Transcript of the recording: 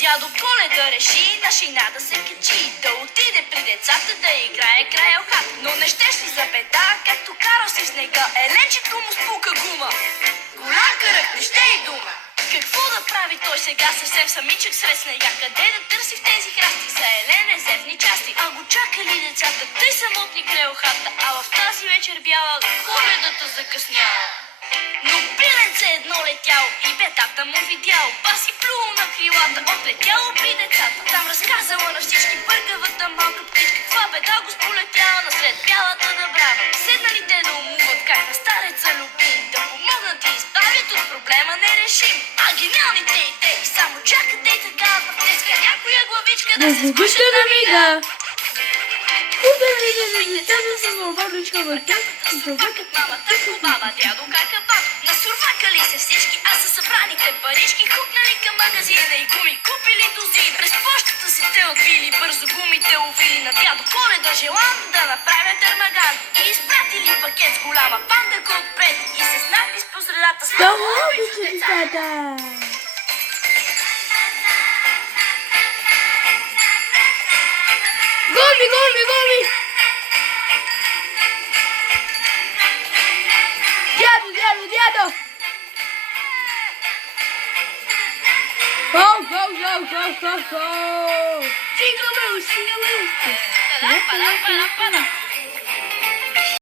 Дядо Коледа реши на шейна да се качи, да отиде при децата да играе край елхата. Но не щеш ли за беда, както карал се в снега, еленчето му спука гума. Голям кръг не ще и дума. Какво да прави той сега съвсем самичък сред снега? Къде да търси в тези храсти за елен резервни части? А го чакали децата, тъй самотни край елхата, а в тази вечер бяла Коледата закъсняла. Но пиленце едно летяло и бедата му видяло, па си плюнал на крилата, отлетяло при децата. Там разказала на всички бъргавата малка птичка, каква беда го сполетяла насред бялата дъбрава. Седнали те да умуват как на стареца любим, да помогнат и избавят от проблема нерешим. А гениалните идеи само чакат и така, в днеска някоя главичка да се спуша на мига. Мамата хубава, дядо кака баба. Насурвакали се всички, а са събраните парички, хукнали към магазина и гуми купили дозина. През почтата си те отбили, бързо гумите увили. На дядо Коледа желам да направят армаган и изпратили пакет с голяма пандака отпред и с надпис по средата: Много обича децата! Гуми, гуми, гуми! Дядо, дядо, дядо! Ho, ho, ho, ho, ho, ho! Jingle bells, jingle bells! Пара, пара, пара, пара.